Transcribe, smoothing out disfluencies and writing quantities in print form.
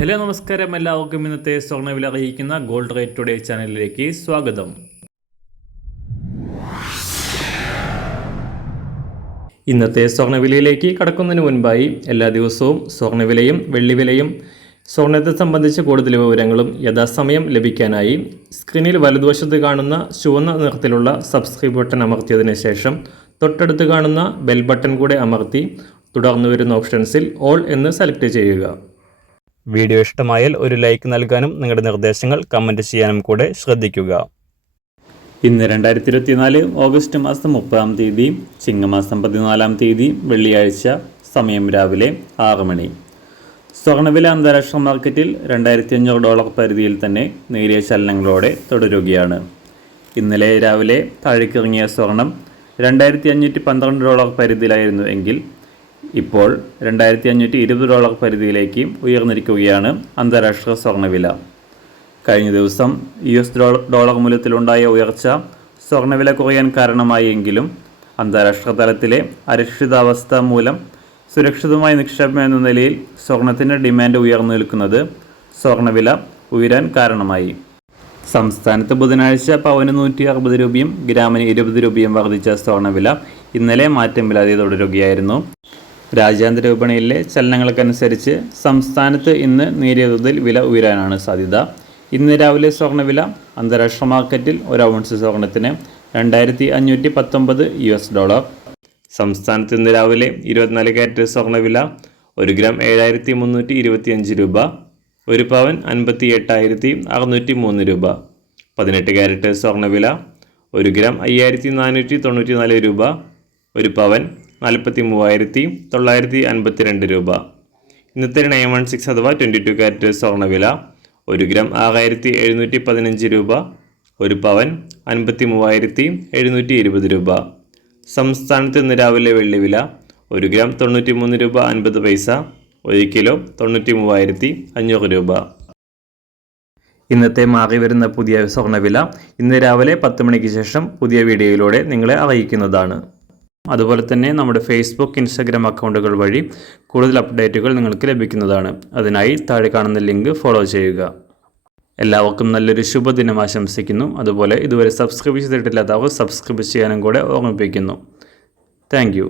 Hello നമസ്കാരം, എല്ലാവർക്കും ഇന്നത്തെ സ്വർണ്ണവില അറിയിക്കുന്ന ഗോൾഡ് റേറ്റ് ടുഡേ ചാനലിലേക്ക് സ്വാഗതം. ഇന്നത്തെ സ്വർണ്ണവിലയിലേക്ക് കടക്കുന്നതിന് മുൻപായി എല്ലാ ദിവസവും സ്വർണ്ണവിലയും വെള്ളിവിലയും സ്വർണ്ണത്തെ സംബന്ധിച്ച് കൂടുതൽ വിവരങ്ങളും യഥാസമയം ലഭിക്കാനായി സ്ക്രീനിൽ വലതുവശത്ത് കാണുന്ന ചുവന്ന നിറത്തിലുള്ള സബ്സ്ക്രൈബ് ബട്ടൺ അമർത്തിയതിനു ശേഷം തൊട്ടടുത്ത് കാണുന്ന ബെൽ ബട്ടൺ കൂടെ അമർത്തി തുടർന്ന് വരുന്ന ഓപ്ഷൻസിൽ ഓൾ എന്ന് സെലക്ട് ചെയ്യുക. വീഡിയോ ഇഷ്ടമായാൽ ഒരു ലൈക്ക് നൽകാനും നിങ്ങളുടെ നിർദ്ദേശങ്ങൾ കമൻറ്റ് ചെയ്യാനും കൂടെ ശ്രദ്ധിക്കുക. ഇന്ന് 2024 ഓഗസ്റ്റ് മാസം 30-ാം തീയതി, ചിങ്ങമാസം 14-ാം തീയതി, വെള്ളിയാഴ്ച. സമയം രാവിലെ 6 മണി. സ്വർണ്ണവില അന്താരാഷ്ട്ര മാർക്കറ്റിൽ $2,500 പരിധിയിൽ തന്നെ നേരിയ ചലനങ്ങളോടെ തുടരുകയാണ്. ഇന്നലെ രാവിലെ താഴേക്കിറങ്ങിയ സ്വർണം $2,512 പരിധിയിലായിരുന്നു എങ്കിൽ ഇപ്പോൾ $2,520 പരിധിയിലേക്ക് ഉയർന്നിരിക്കുകയാണ് അന്താരാഷ്ട്ര സ്വർണ്ണവില. കഴിഞ്ഞ ദിവസം US ഡോളർ മൂല്യത്തിലുണ്ടായ ഉയർച്ച സ്വർണ്ണവില കുറയാൻ കാരണമായെങ്കിലും അന്താരാഷ്ട്ര തലത്തിലെ അരക്ഷിതാവസ്ഥ മൂലം സുരക്ഷിതമായ നിക്ഷേപം എന്ന നിലയിൽ സ്വർണത്തിൻ്റെ ഡിമാൻഡ് ഉയർന്നു നിൽക്കുന്നത് സ്വർണ്ണവില ഉയരാൻ കാരണമായി. സംസ്ഥാനത്ത് ബുധനാഴ്ച പവന് 160 രൂപയും ഗ്രാമിന് 20 രൂപയും വർദ്ധിച്ച സ്വർണ്ണവില ഇന്നലെ മാറ്റമില്ലാതെ തുടരുകയായിരുന്നു. രാജ്യാന്തര വിപണിയിലെ ചലനങ്ങൾക്കനുസരിച്ച് സംസ്ഥാനത്ത് ഇന്ന് നേരിയ തോതിൽ വില ഉയരാനാണ് സാധ്യത. ഇന്ന് രാവിലെ സ്വർണ്ണവില അന്താരാഷ്ട്ര മാർക്കറ്റിൽ ഒരു ഔൺസ് സ്വർണത്തിന് $2,519. സംസ്ഥാനത്ത് ഇന്ന് രാവിലെ 24 കാരറ്റ് സ്വർണ്ണവില 1 ഗ്രാം 7,325 രൂപ, 1 പവൻ 58,603 രൂപ. 18 കാരറ്റ് സ്വർണ്ണവില 1 ഗ്രാം 5,494 രൂപ, 1 പവൻ 43,952 രൂപ. ഇന്നത്തെ 916 അഥവാ 22 കാരറ്റ് സ്വർണ്ണവില 1 ഗ്രാം 6,715 രൂപ, 1 പവൻ 53,720 രൂപ. സംസ്ഥാനത്ത് ഇന്ന് രാവിലെ വെള്ളിവില 1 ഗ്രാം 93 രൂപ 50 പൈസ, 1 കിലോ 93,500 രൂപ. ഇന്നത്തെ മാറി വരുന്ന പുതിയ സ്വർണ്ണവില ഇന്ന് രാവിലെ 10 മണിക്ക് ശേഷം പുതിയ വീഡിയോയിലൂടെ നിങ്ങളെ അറിയിക്കുന്നതാണ്. അതുപോലെ തന്നെ നമ്മുടെ ഫേസ്ബുക്ക്, ഇൻസ്റ്റാഗ്രാം അക്കൗണ്ടുകൾ വഴി കൂടുതൽ അപ്ഡേറ്റുകൾ നിങ്ങൾക്ക് ലഭിക്കുന്നതാണ്. അതിനായി താഴെ കാണുന്ന ലിങ്ക് ഫോളോ ചെയ്യുക. എല്ലാവർക്കും നല്ലൊരു ശുഭദിനം ആശംസിക്കുന്നു. അതുപോലെ ഇതുവരെ സബ്സ്ക്രൈബ് ചെയ്തിട്ടില്ലാത്തവർ സബ്സ്ക്രൈബ് ചെയ്യാനും കൂടെ ഓർമ്മിപ്പിക്കുന്നു. താങ്ക്